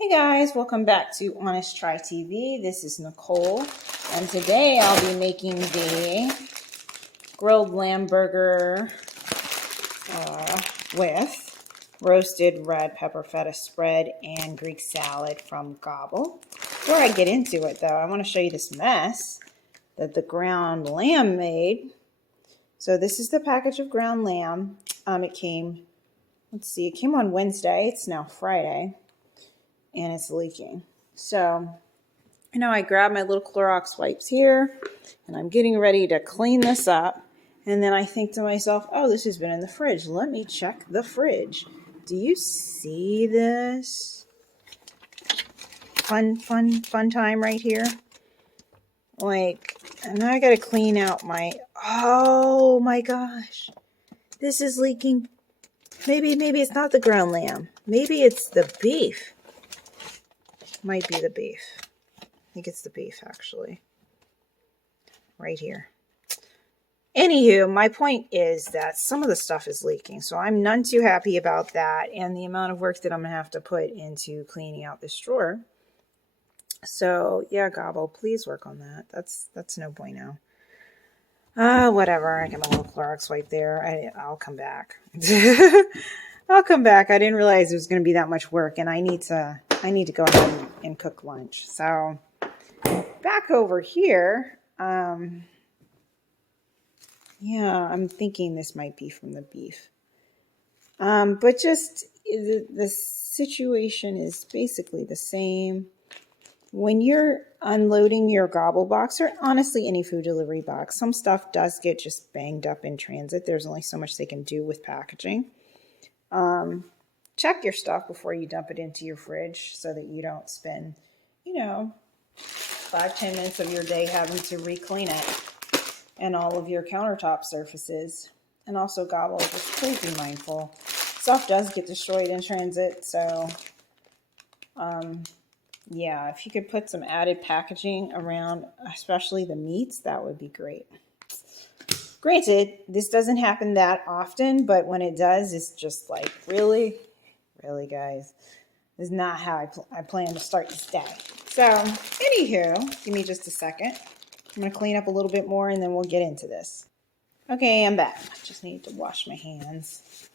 Hey guys, welcome back to Honest Try TV. This is Nicole, and today I'll be making the grilled lamb burger with roasted red pepper feta spread and Greek salad from Gobble. Before I get into it though, I want to show you this mess that the ground lamb made. So this is the package of ground lamb. It came on Wednesday. It's now Friday. And it's leaking. So, I grabbed my little Clorox wipes here and I'm getting ready to clean this up. And then I think to myself, oh, this has been in the fridge. Let me check the fridge. Do you see this? Fun time right here. And now I got to clean out oh my gosh. This is leaking. Maybe it's not the ground lamb. Maybe it's the beef. Might be the beef. I think it's the beef, actually. Right here. Anywho, my point is that some of the stuff is leaking, so I'm none too happy about that and the amount of work that I'm going to have to put into cleaning out this drawer. So, yeah, Gobble, please work on that. That's no bueno. Whatever. I got my little Clorox wipe there. I'll come back. I'll come back. I didn't realize it was going to be that much work, and I need to go ahead and cook lunch. So back over here, yeah, I'm thinking this might be from the beef. But just the situation is basically the same. When you're unloading your Gobble box, or honestly any food delivery box, some stuff does get just banged up in transit. There's only so much they can do with packaging. Check your stuff before you dump it into your fridge so that you don't spend, 5-10 minutes of your day having to re-clean it and all of your countertop surfaces. And also, Gobble, just please be mindful. Stuff does get destroyed in transit, so yeah, if you could put some added packaging around, especially the meats, that would be great. Granted, this doesn't happen that often, but when it does, it's just like, really, guys, this is not how I plan to start this day. So, anywho, give me just a second. I'm going to clean up a little bit more, and then we'll get into this. Okay, I'm back. I just need to wash my hands.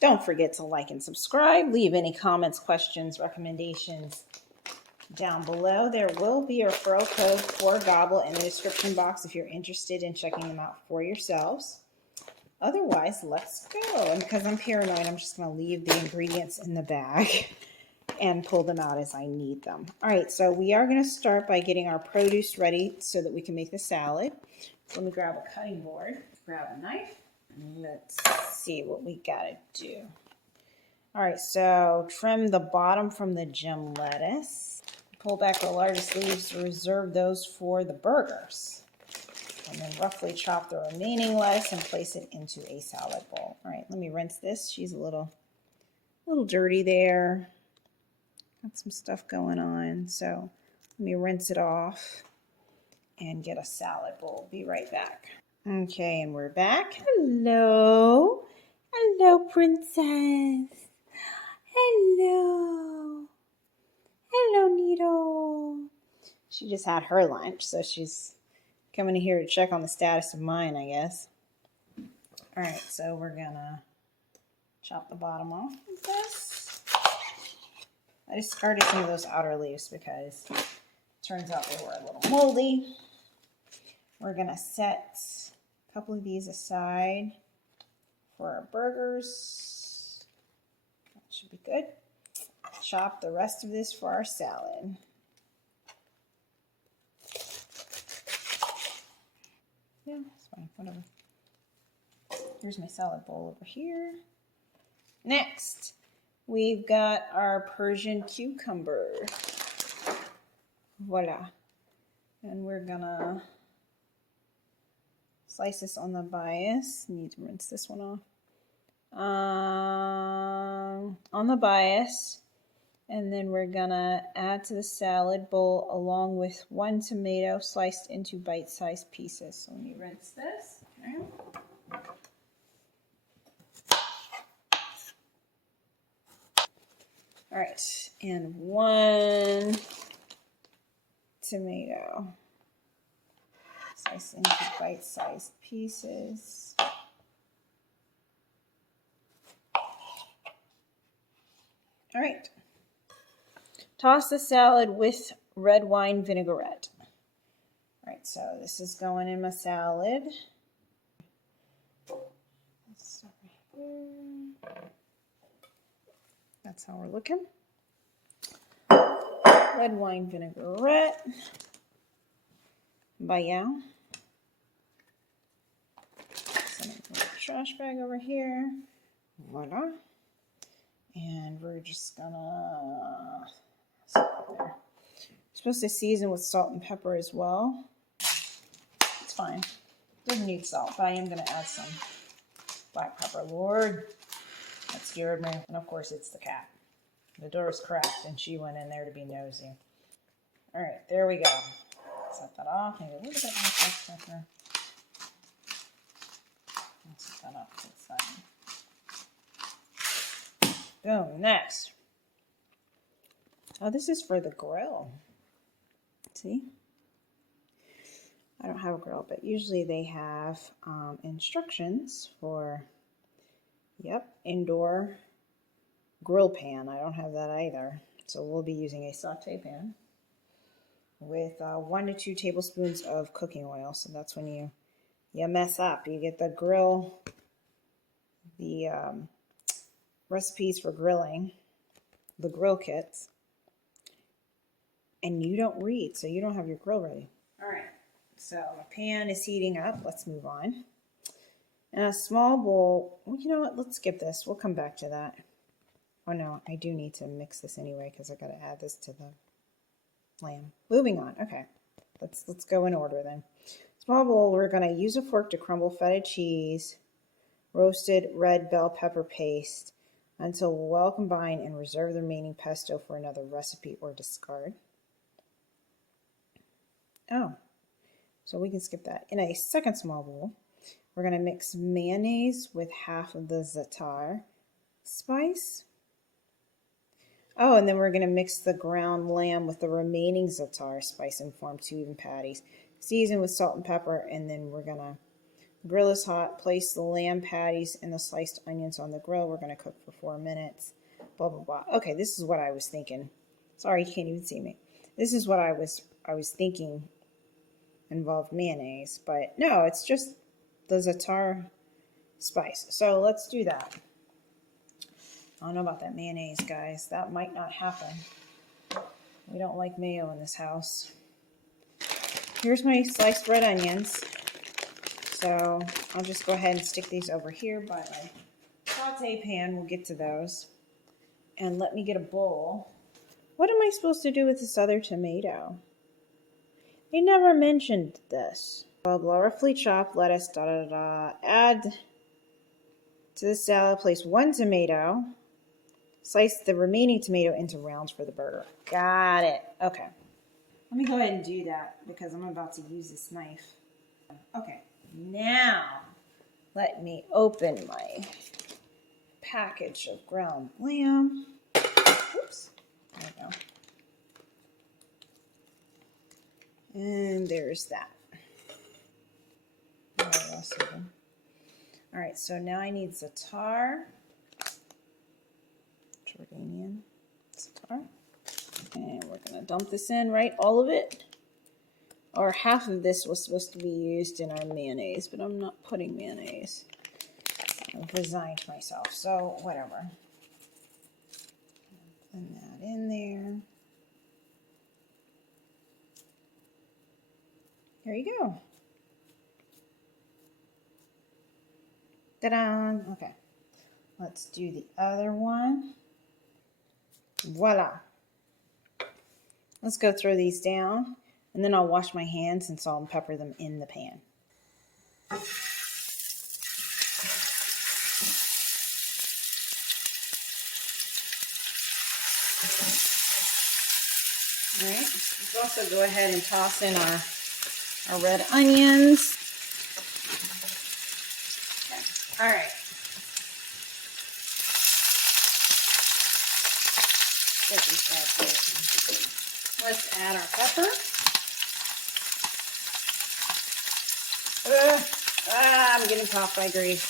Don't forget to like and subscribe. Leave any comments, questions, recommendations down below. There will be a referral code for Gobble in the description box if you're interested in checking them out for yourselves. Otherwise, let's go. And because I'm paranoid, I'm just going to leave the ingredients in the bag and pull them out as I need them. All right, so we are going to start by getting our produce ready so that we can make the salad. Let me grab a cutting board, grab a knife, and let's see what we got to do. All right, so trim the bottom from the gem lettuce. Pull back the largest leaves to reserve those for the burgers. And then roughly chop the remaining lettuce and place it into a salad bowl. All right, let me rinse this. She's a little dirty there. Got some stuff going on. So let me rinse it off and get a salad bowl. Be right back. Okay, and we're back. Hello. Hello, princess. Hello. Hello, Needle. She just had her lunch, so she's coming here to check on the status of mine, I guess. All right, so we're gonna chop the bottom off of this. I discarded some of those outer leaves because it turns out they were a little moldy. We're gonna set a couple of these aside for our burgers. That should be good. Chop the rest of this for our salad. Yeah, it's fine, whatever. Here's my salad bowl over here. Next, we've got our Persian cucumber. Voila. And we're gonna slice this on the bias. Need to rinse this one off. On the bias. And then we're gonna add to the salad bowl along with 1 tomato sliced into bite-sized pieces. So let me rinse this. All right, and 1 tomato. Slice into bite-sized pieces. All right. Toss the salad with red wine vinaigrette. All right, so this is going in my salad. That's how we're looking. Red wine vinaigrette. Bayou. Send it in the trash bag over here. Voila. And we're just gonna there. Supposed to season with salt and pepper as well. It's fine. Doesn't need salt, but I am gonna add some black pepper. Lord, that scared me. And of course it's the cat. The door is cracked and she went in there to be nosy. All right, there we go. Set that off. Maybe a little bit more black pepper. Set that off to the side. Boom, next. Oh, this is for the grill. See? I don't have a grill, but usually they have instructions for, indoor grill pan. I don't have that either. So we'll be using a saute pan with 1 to 2 tablespoons of cooking oil. So that's when you mess up. You get the grill, the recipes for grilling, the grill kits, and you don't read, so you don't have your grill ready. All right, so my pan is heating up. Let's move on. And a small bowl, well, you know what, let's skip this. We'll come back to that. Oh no, I do need to mix this anyway because I got to add this to the lamb. Moving on, okay. Let's go in order then. Small bowl, we're gonna use a fork to crumble feta cheese, roasted red bell pepper paste until well combined, and reserve the remaining pesto for another recipe or discard. Oh, so we can skip that. In a second small bowl, we're going to mix mayonnaise with half of the za'atar spice. Oh, and then we're going to mix the ground lamb with the remaining za'atar spice and form 2 even patties. Season with salt and pepper, and then we're going to, grill is hot, place the lamb patties and the sliced onions on the grill. We're going to cook for 4 minutes. Blah, blah, blah. Okay, this is what I was thinking. Sorry, you can't even see me. This is what I was thinking involved mayonnaise, but no, it's just the za'atar spice. So let's do that. I don't know about that mayonnaise, guys. That might not happen. We don't like mayo in this house. Here's my sliced red onions. So I'll just go ahead and stick these over here by my saute pan. We'll get to those. And let me get a bowl. What am I supposed to do with this other tomato? They never mentioned this. Blah, blah, roughly chopped lettuce, Add to the salad, place 1 tomato. Slice the remaining tomato into rounds for the burger. Got it. Okay. Let me go ahead and do that because I'm about to use this knife. Okay. Now, let me open my package of ground lamb. Oops. There we go. And there's that. All right, so now I need za'atar. Jordanian za'atar. And we're going to dump this in, right? All of it. Or half of this was supposed to be used in our mayonnaise, but I'm not putting mayonnaise. I've resigned myself, so whatever. Put that in there. There you go. Ta-da! Okay. Let's do the other one. Voila. Let's go throw these down, and then I'll wash my hands and salt and pepper them in the pan. All right. Let's also go ahead and toss in our red onions. Okay. All right. get these bad boys. Let's add our pepper. I'm getting caught by grease.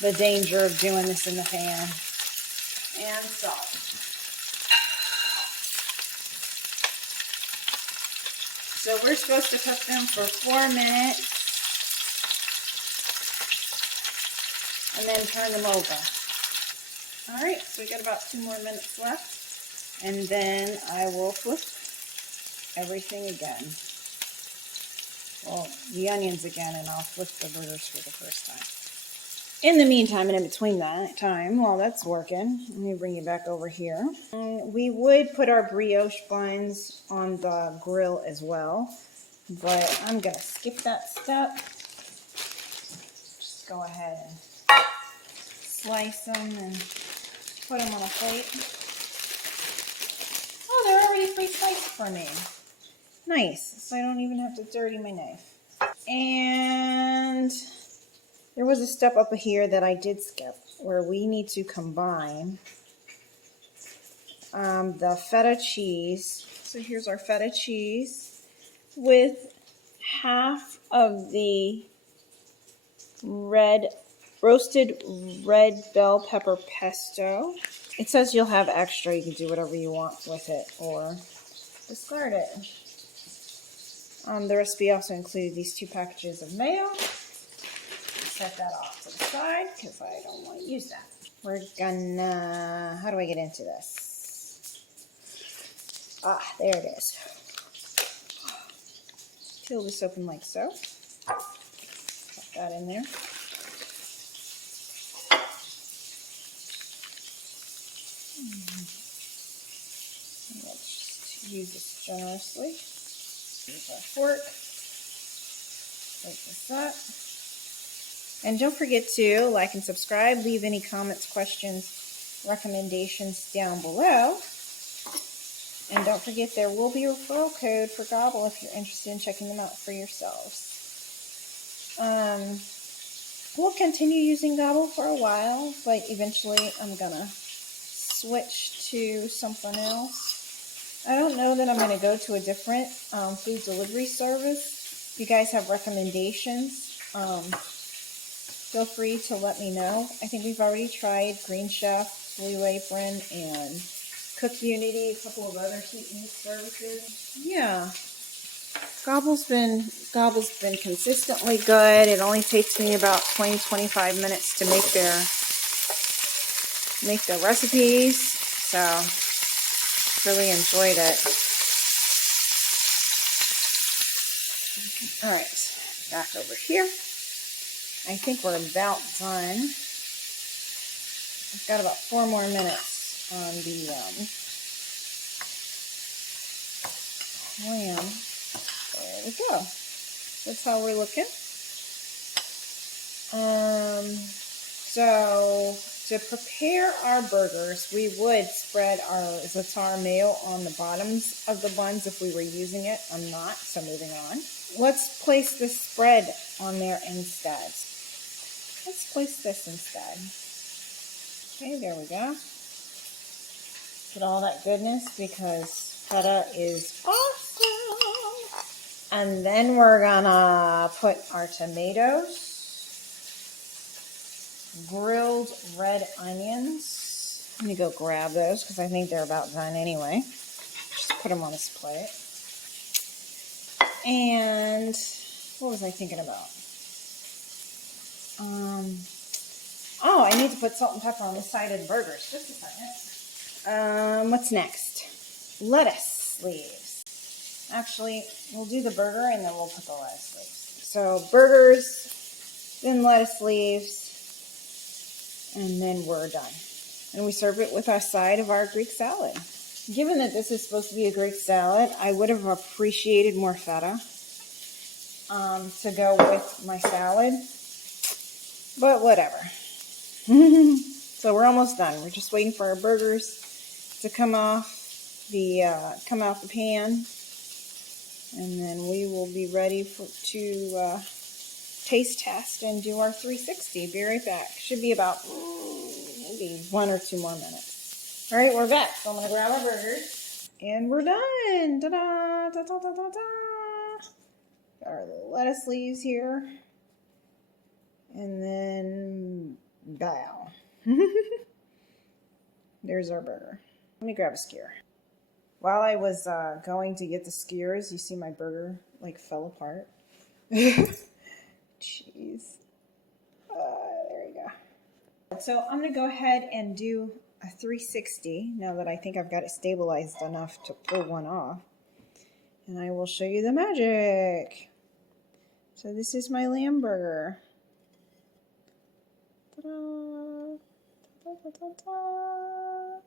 The danger of doing this in the pan. And salt. So we're supposed to cook them for 4 minutes and then turn them over. All right, so we got about 2 more minutes left, and then I will flip everything again. Well, the onions again, and I'll flip the burgers for the first time. In the meantime, and in between that time, while that's working, let me bring you back over here. We would put our brioche buns on the grill as well, but I'm going to skip that step. Just go ahead and slice them and put them on a plate. Oh, they're already pre-sliced for me. Nice, so I don't even have to dirty my knife. And there was a step up here that I did skip where we need to combine the feta cheese. So here's our feta cheese with half of the roasted red bell pepper pesto. It says you'll have extra. You can do whatever you want with it or discard it. The recipe also included these 2 packages of mayo. Set that off to the side because I don't want to use that. We're gonna, how do I get into this? Ah, there it is. Peel this open like so. Put that in there. Let's just use this generously. Use our fork. Break this up. And don't forget to like and subscribe. Leave any comments, questions, recommendations down below. And don't forget there will be a referral code for Gobble if you're interested in checking them out for yourselves. We'll continue using Gobble for a while, but eventually I'm going to switch to something else. I don't know that I'm going to go to a different food delivery service. If you guys have recommendations, feel free to let me know. I think we've already tried Green Chef, Blue Apron, and Cook Unity, a couple of other heat meat services. Yeah, Gobble's been consistently good. It only takes me about 20-25 minutes to make their recipes, so really enjoyed it. All right, back over here. I think we're about done. I've got about 4 more minutes on the lamb. There we go. That's how we're looking. So to prepare our burgers, we would spread our za'atar mayo on the bottoms of the buns if we were using it. I'm not, so moving on. Let's place the spread on there instead. Let's place this instead. Okay, there we go. Get all that goodness because feta is awesome. And then we're gonna put our tomatoes, grilled red onions. Let me go grab those because I think they're about done anyway. Just put them on this plate. And what was I thinking about? Oh, I need to put salt and pepper on the side of the burgers. Just a second. What's next? Lettuce leaves. Actually, we'll do the burger and then we'll put the lettuce leaves. So burgers, then lettuce leaves, and then we're done. And we serve it with our side of our Greek salad. Given that this is supposed to be a Greek salad, I would have appreciated more feta to go with my salad, but whatever. So we're almost done. We're just waiting for our burgers to come out the pan, and then we will be ready to taste test and do our 360. Be right back. Should be about maybe 1 or 2 more minutes. All right, we're back. So I'm going to grab our burgers. And we're done. Ta-da! Ta-ta-ta-ta-ta! Got our little lettuce leaves here. And then, bow. There's our burger. Let me grab a skewer. While I was going to get the skewers, you see my burger like fell apart. Jeez. There you go. So I'm going to go ahead and do a 360 now that I think I've got it stabilized enough to pull one off. And I will show you the magic. So this is my lamb burger. Ta-da! Ta-ta-ta-ta!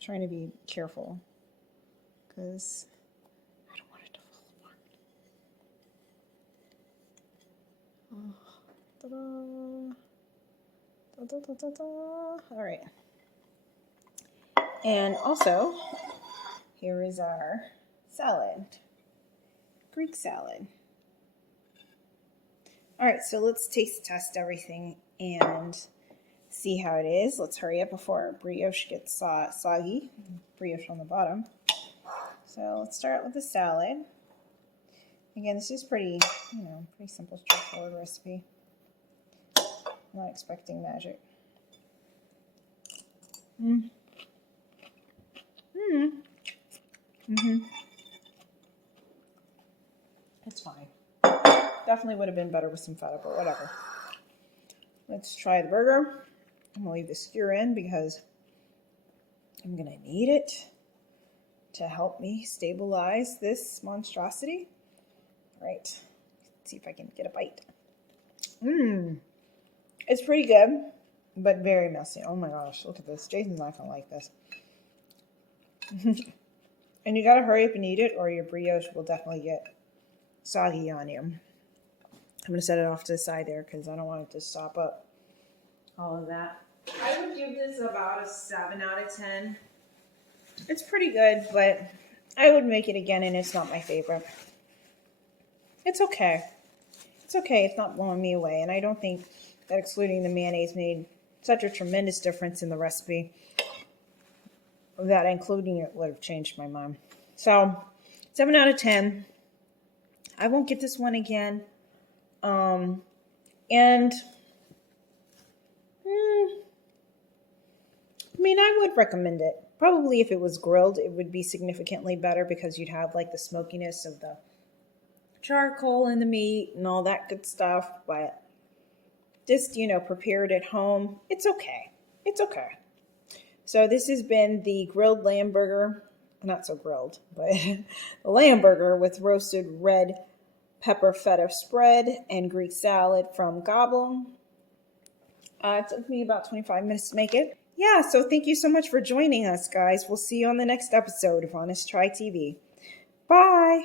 Trying to be careful because I don't want it to fall apart. Ta-da. Ta-ta-ta-ta-ta. All right. And also, here is our salad, Greek salad. All right, so let's taste test everything and see how it is. Let's hurry up before our brioche gets soggy. Brioche on the bottom. So let's start with the salad. Again, this is pretty simple, straightforward recipe. I'm not expecting magic. It's fine. Definitely would have been better with some feta, but whatever. Let's try the burger. I'm going to leave the skewer in because I'm going to need it to help me stabilize this monstrosity. All right. Let's see if I can get a bite. It's pretty good, but very messy. Oh my gosh, look at this. Jason's not going to like this. And you got to hurry up and eat it or your brioche will definitely get soggy on you. I'm going to set it off to the side there because I don't want it to sop up all of that. I would give this about a 7 out of 10. It's pretty good, but I would make it again, and it's not my favorite. It's okay. It's okay. It's not blowing me away, and I don't think that excluding the mayonnaise made such a tremendous difference in the recipe that including it would have changed my mind. So, 7 out of 10. I won't get this one again. I would recommend it. Probably if it was grilled, it would be significantly better because you'd have like the smokiness of the charcoal in the meat and all that good stuff. But just, prepared at home, it's okay. It's okay. So this has been the grilled lamb burger. Not so grilled, but the lamb burger with roasted red pepper feta spread and Greek salad from Gobble. It took me about 25 minutes to make it. Yeah, so thank you so much for joining us, guys. We'll see you on the next episode of Honest Try TV. Bye!